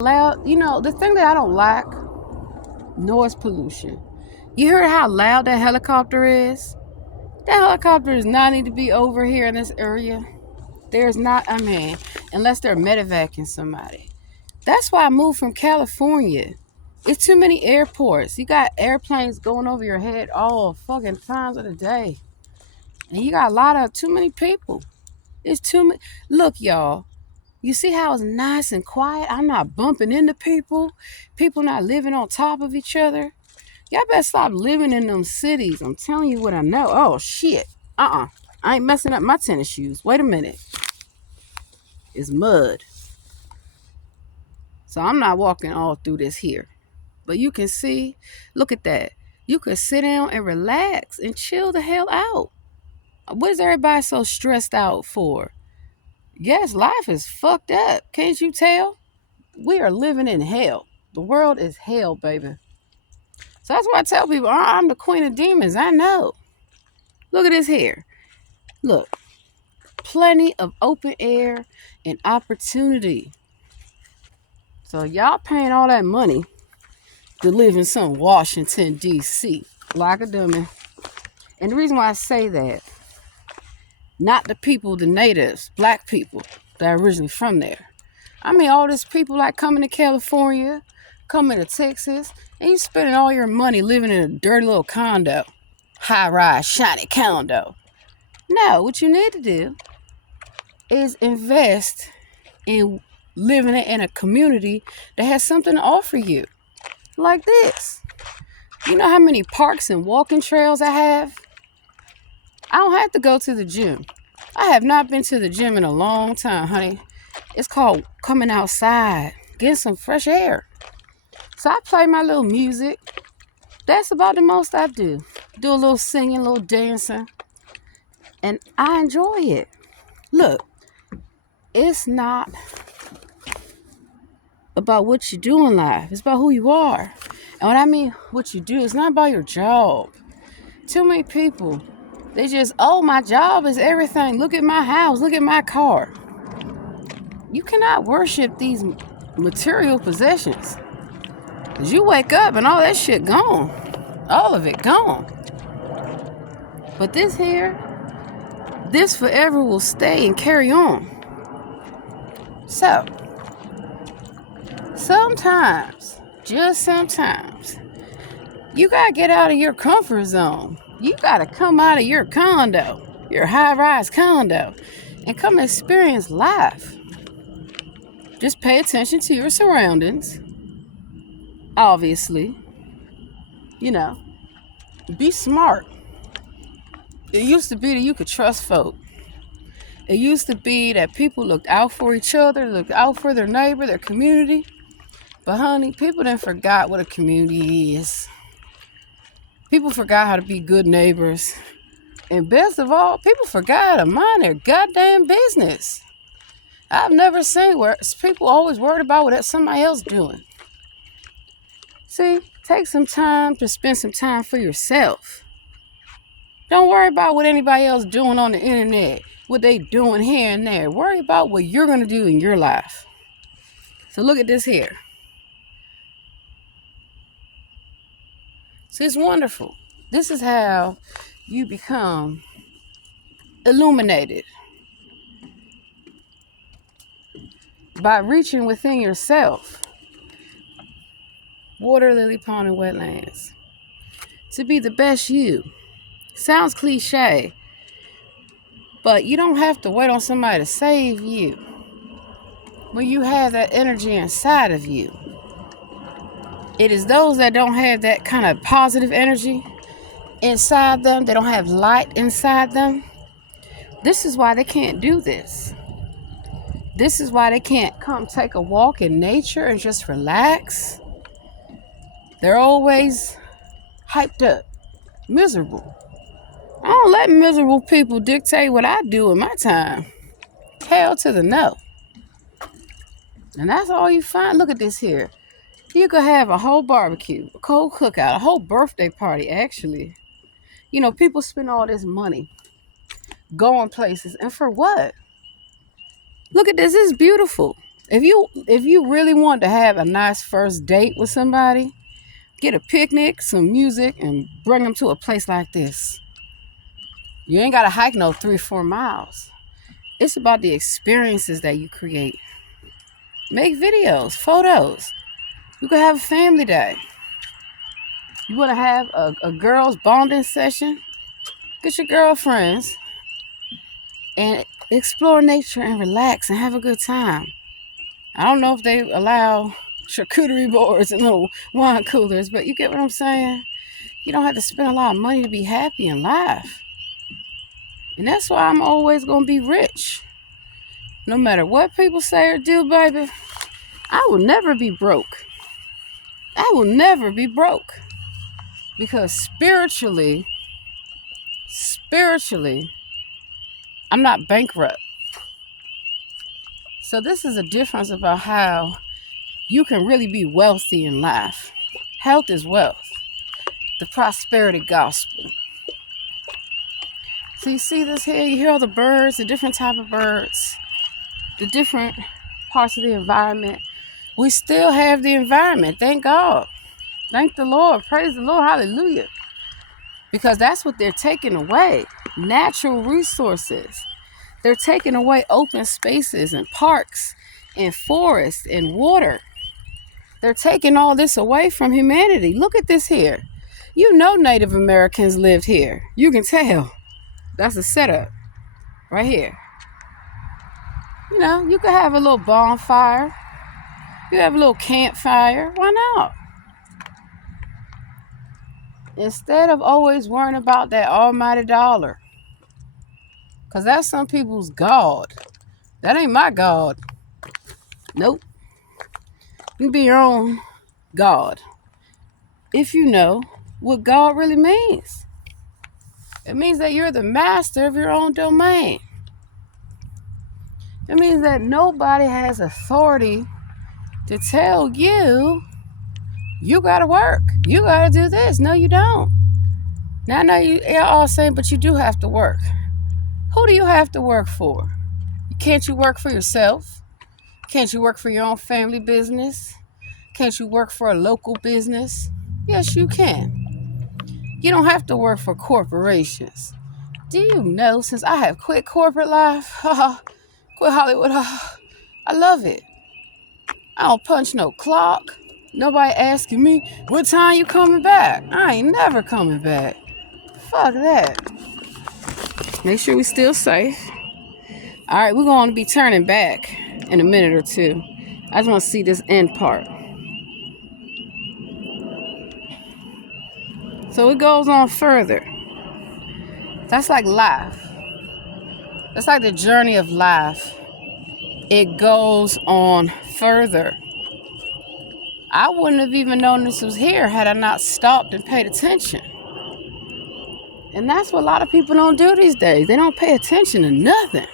Loud, the thing that I don't like, noise pollution. You heard how loud that helicopter is? That helicopter does not need to be over here in this area. There's not, unless they're medevacing somebody. That's why I moved from California. It's too many airports. You got airplanes going over your head all fucking times of the day. And you got too many people. It's too many. Look, y'all. You see how it's nice and quiet? I'm not bumping into people. People not living on top of each other. Y'all better stop living in them cities. I'm telling you what I know. Oh, shit. I ain't messing up my tennis shoes. Wait a minute. It's mud. So I'm not walking all through this here. But you can see, look at that. You could sit down and relax and chill the hell out. What is everybody so stressed out for? Yes, life is fucked up. Can't you tell? We are living in hell. The world is hell, baby. So that's why I tell people, I'm the queen of demons. I know. Look at this here. Look. Plenty of open air and opportunity. So y'all paying all that money to live in some Washington, D.C. like a dummy. And the reason why I say that, not the people, the natives, black people that are originally from there. All these people like coming to California, coming to Texas, and you spending all your money living in a dirty little condo. High-rise, shiny condo. No, what you need to do is invest in living in a community that has something to offer you. Like this. You know how many parks and walking trails I have? I don't have to go to the gym. I have not been to the gym in a long time, honey. It's called coming outside, getting some fresh air. So I play my little music. That's about the most I do. Do a little singing, a little dancing. And I enjoy it. Look, it's not about what you do in life. It's about who you are. And when I mean what you do, it's not about your job. Too many people, they just, my job is everything. Look at my house. Look at my car. You cannot worship these material possessions. Because you wake up and all that shit gone. All of it gone. But this forever will stay and carry on. So, sometimes, just sometimes, you gotta get out of your comfort zone. You gotta come out of your condo, your high-rise condo, and come experience life. Just pay attention to your surroundings. Obviously. Be smart. It used to be that you could trust folk. It used to be that people looked out for each other, looked out for their neighbor, their community. But honey, people done forgot what a community is. People forgot how to be good neighbors. And best of all, people forgot how to mind their goddamn business. I've never seen where people always worried about what somebody else doing. See, take some time to spend some time for yourself. Don't worry about what anybody else doing on the internet, what they doing here and there. Worry about what you're going to do in your life. So look at this here. So it's wonderful. This is how you become illuminated. By reaching within yourself. Water, lily, pond, and wetlands. To be the best you. Sounds cliche. But you don't have to wait on somebody to save you. When you have that energy inside of you. It is those that don't have that kind of positive energy inside them. They don't have light inside them. This is why they can't do this. This is why they can't come take a walk in nature and just relax. They're always hyped up, miserable. I don't let miserable people dictate what I do in my time. Hell to the no. And that's all you find. Look at this here. You could have a whole barbecue, a cold cookout, a whole birthday party, actually. People spend all this money going places. And for what? Look at this. It's beautiful. If you really want to have a nice first date with somebody, get a picnic, some music, and bring them to a place like this. You ain't gotta hike no 3-4 miles. It's about the experiences that you create. Make videos, photos. You can have a family day. You want to have a girls' bonding session? Get your girlfriends and explore nature and relax and have a good time. I don't know if they allow charcuterie boards and little wine coolers, but you get what I'm saying? You don't have to spend a lot of money to be happy and laugh. And that's why I'm always going to be rich. No matter what people say or do, baby, I will never be broke. I will never be broke. Because spiritually, I'm not bankrupt. So this is a difference about how you can really be wealthy in life. Health is wealth. The prosperity gospel. So you see this here, you hear all the birds, the different type of birds, the different parts of the environment. We still have the environment. Thank God. Thank the Lord. Praise the Lord. Hallelujah. Because that's what they're taking away. Natural resources. They're taking away open spaces and parks and forests and water. They're taking all this away from humanity. Look at this here. You know Native Americans lived here. You can tell. That's a setup right here. You know, you could have a little bonfire. You have a little campfire. Why not? Instead of always worrying about that almighty dollar. Because that's some people's God. That ain't my God. Nope. You can be your own God. If you know what God really means. It means that you're the master of your own domain. It means that nobody has authority to tell you, you gotta work. You gotta do this. No, you don't. Now I know you're all saying, but you do have to work. Who do you have to work for? Can't you work for yourself? Can't you work for your own family business? Can't you work for a local business? Yes, you can. You don't have to work for corporations. Do you know, since I have quit corporate life, quit Hollywood, I love it. I don't punch no clock. Nobody asking me, what time you coming back? I ain't never coming back. Fuck that. Make sure we still safe. All right, we're going to be turning back in a minute or two. I just want to see this end part. So it goes on further. That's like life. That's like the journey of life. It goes on further. I wouldn't have even known this was here had I not stopped and paid attention. And that's what a lot of people don't do these days. They don't pay attention to nothing.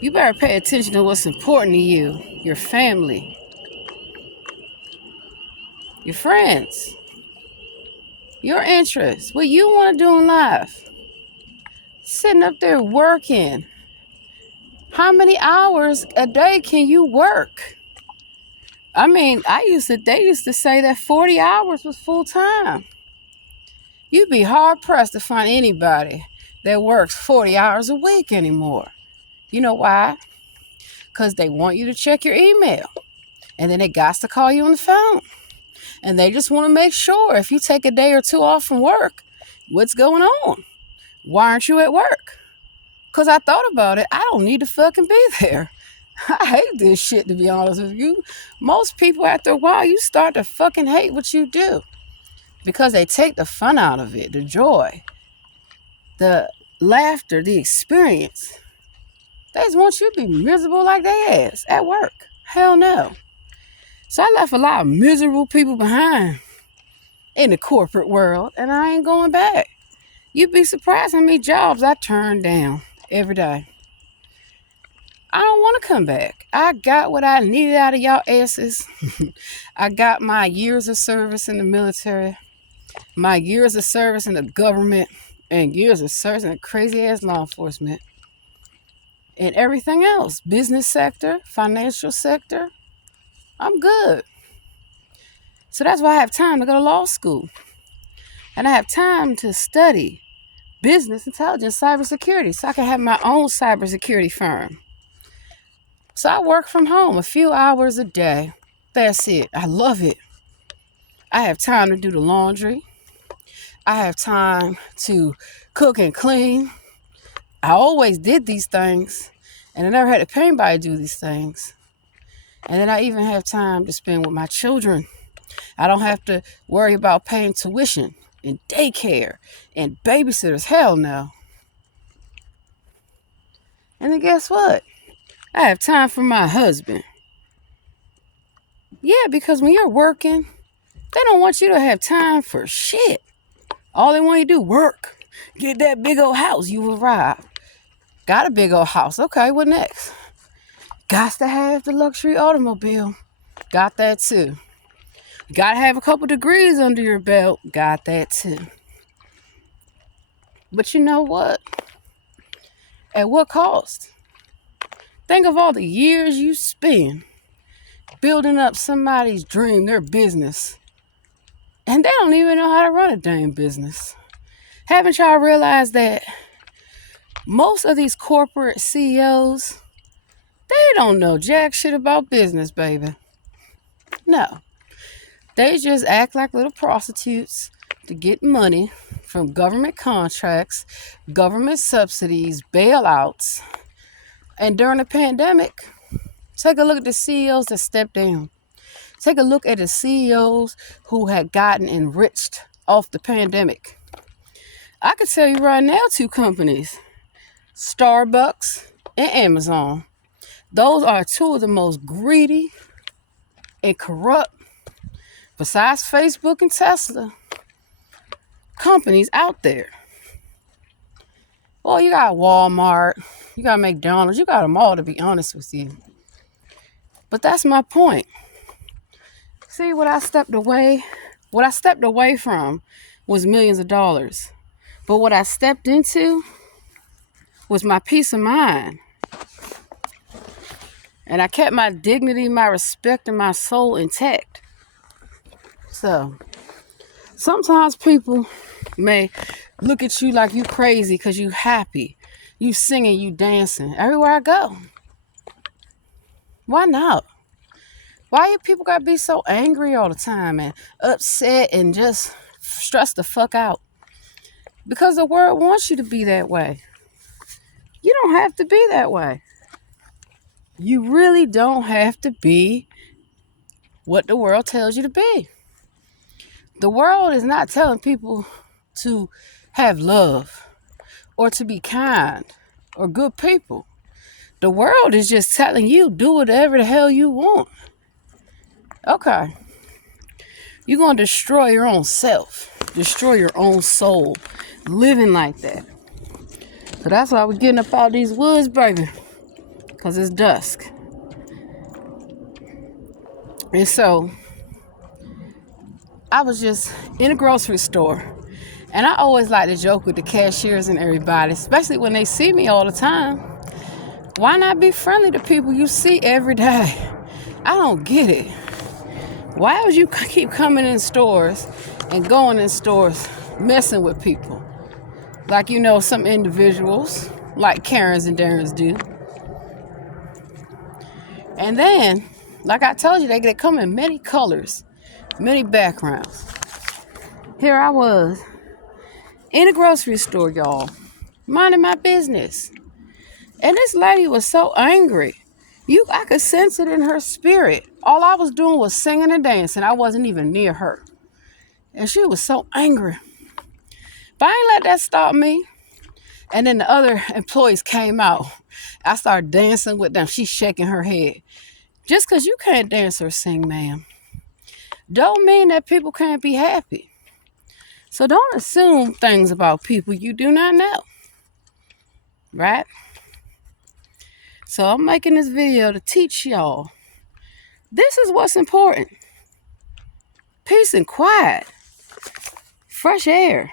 You better pay attention to what's important to you, your family, your friends, your interests, what you want to do in life. Sitting up there working. How many hours a day can you work? I mean, they used to say that 40 hours was full time. You'd be hard pressed to find anybody that works 40 hours a week anymore. You know why? Because they want you to check your email. And then they got to call you on the phone. And they just want to make sure if you take a day or two off from work, what's going on? Why aren't you at work? Because I thought about it. I don't need to fucking be there. I hate this shit, to be honest with you. Most people, after a while, you start to fucking hate what you do. Because they take the fun out of it, the joy, the laughter, the experience. They just want you to be miserable like they ass at work. Hell no. So I left a lot of miserable people behind in the corporate world, and I ain't going back. You'd be surprised how many jobs I turn down every day. I don't want to come back. I got what I needed out of y'all asses. I got my years of service in the military, my years of service in the government, and years of service in the crazy ass law enforcement. and everything else. Business sector, financial sector. I'm good. So that's why I have time to go to law school. And I have time to study business intelligence, cybersecurity, so I can have my own cybersecurity firm. So I work from home a few hours a day. That's it. I love it. I have time to do the laundry. I have time to cook and clean. I always did these things, and I never had to pay anybody to do these things. And then I even have time to spend with my children. I don't have to worry about paying tuition and daycare and babysitters. Hell no. And then guess what? I have time for my husband. Yeah, because when you're working, they don't want you to have time for shit. All they want you to do, work. Get that big old house. You arrive. Got a big old house. Okay, what next? Got to have the luxury automobile. Got that too. Got to have a couple degrees under your belt. Got that too. But you know what? At what cost? Think of all the years you spend building up somebody's dream, their business. And they don't even know how to run a damn business. Haven't y'all realized that most of these corporate CEOs, they don't know jack shit about business, baby. No. They just act like little prostitutes to get money from government contracts, government subsidies, bailouts. And during the pandemic, take a look at the CEOs that stepped down. Take a look at the CEOs who had gotten enriched off the pandemic. I could tell you right now 2 companies, Starbucks and Amazon. Those are 2 of the most greedy and corrupt, besides Facebook and Tesla, companies out there. Well, you got Walmart, you got McDonald's, you got them all, to be honest with you. But that's my point. See, what I stepped away from was millions of dollars. But what I stepped into was my peace of mind. And I kept my dignity, my respect, and my soul intact. So, sometimes people may look at you like you crazy because you happy. You singing, you dancing. Everywhere I go. Why not? Why you people gotta be so angry all the time and upset and just stressed the fuck out? Because the world wants you to be that way. You don't have to be that way. You really don't have to be what the world tells you to be. The world is not telling people to have love or to be kind or good people. The world is just telling you, do whatever the hell you want. Okay. You're going to destroy your own self, destroy your own soul, living like that. So that's why we're getting up out these woods, baby, because it's dusk. And so I was just in a grocery store, and I always like to joke with the cashiers and everybody, especially when they see me all the time. Why not be friendly to people you see every day? I don't get it. Why would you keep coming in stores and going in stores messing with people? Like, you know, some individuals, like Karens and Darrens do. And then, like I told you, they come in many colors, many backgrounds. Here I was in a grocery store, y'all, minding my business. And this lady was so angry. I could sense it in her spirit. All I was doing was singing and dancing. I wasn't even near her. And she was so angry. But I ain't let that stop me. And then the other employees came out. I started dancing with them. She's shaking her head. Just because you can't dance or sing, ma'am, don't mean that people can't be happy. So don't assume things about people you do not know. Right? So I'm making this video to teach y'all. This is what's important. Peace and quiet. Fresh air.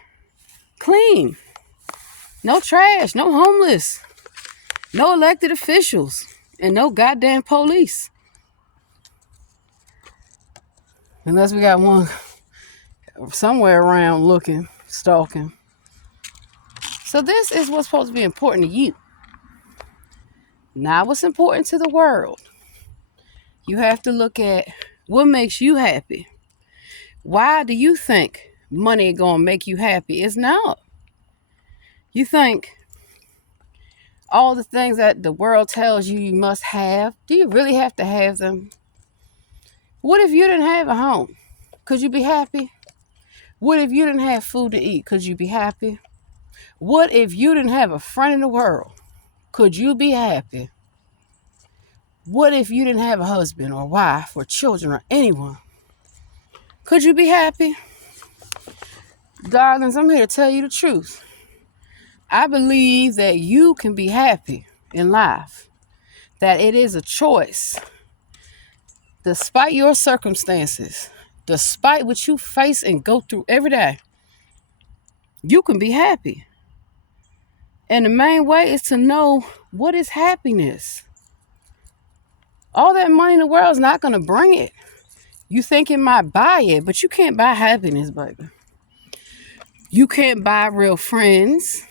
Clean. No trash. No homeless. No elected officials and no goddamn police. Unless we got one somewhere around looking, stalking. So this is what's supposed to be important to you. Not what's important to the world. You have to look at what makes you happy. Why do you think money is going to make you happy? It's not. You think all the things that the world tells you you must have, do you really have to have them? What if you didn't have a home? Could you be happy? What if you didn't have food to eat? Could you be happy? What if you didn't have a friend in the world? Could you be happy? What if you didn't have a husband or wife or children or anyone? Could you be happy? Darlings, I'm here to tell you the truth. I believe that you can be happy in life, that it is a choice. Despite your circumstances, despite what you face and go through every day, you can be happy. And the main way is to know what is happiness. All that money in the world is not going to bring it. You think it might buy it, but you can't buy happiness, baby. You can't buy real friends.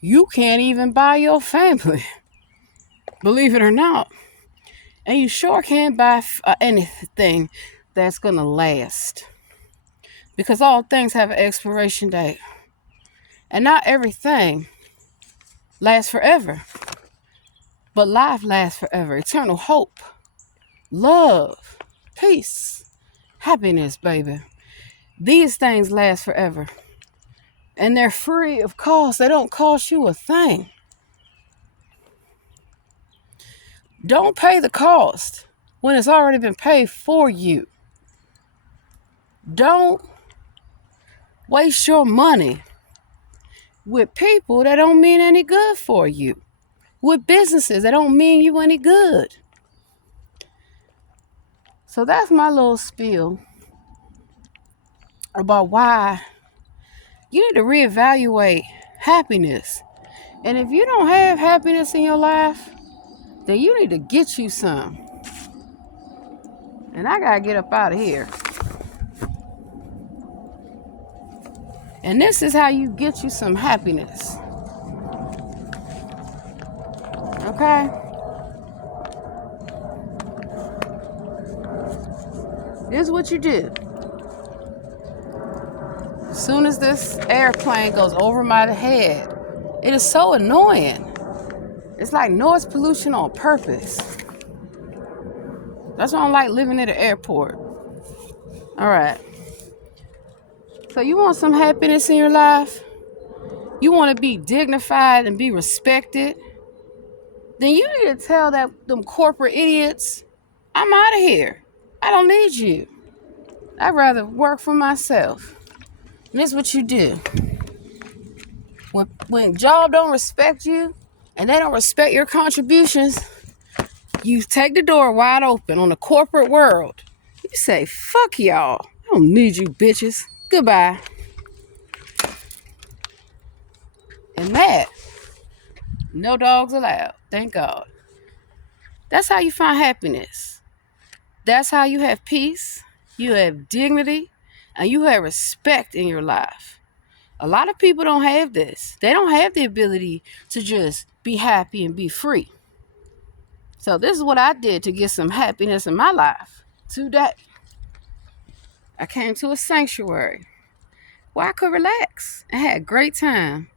You can't even buy your family, believe it or not. And you sure can't buy anything that's going to last. Because all things have an expiration date. And not everything lasts forever. But life lasts forever. Eternal hope, love, peace, happiness, baby. These things last forever. And they're free of cost. They don't cost you a thing. Don't pay the cost when it's already been paid for you. Don't waste your money with people that don't mean any good for you. With businesses that don't mean you any good. So that's my little spiel about why you need to reevaluate happiness. And if you don't have happiness in your life, then you need to get you some. And I gotta get up out of here. And this is how you get you some happiness. Okay? This is what you do. As soon as this airplane goes over my head, it is so annoying. It's like noise pollution on purpose. That's why I don't like living at an airport. All right. So you want some happiness in your life? You want to be dignified and be respected? Then you need to tell them corporate idiots, I'm out of here. I don't need you. I'd rather work for myself. And this is what you do. When job don't respect you and they don't respect your contributions, you take the door wide open on the corporate world. You say, fuck y'all. I don't need you bitches. Goodbye. And that, no dogs allowed. Thank God. That's how you find happiness. That's how you have peace. You have dignity. And you have respect in your life. A lot of people don't have this. They don't have the ability to just be happy and be free. So this is what I did to get some happiness in my life today. I came to a sanctuary where I could relax and had a great time.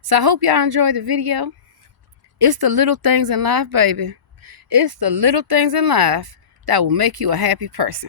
So I hope y'all enjoyed the video. It's the little things in life, baby. It's the little things in life that will make you a happy person.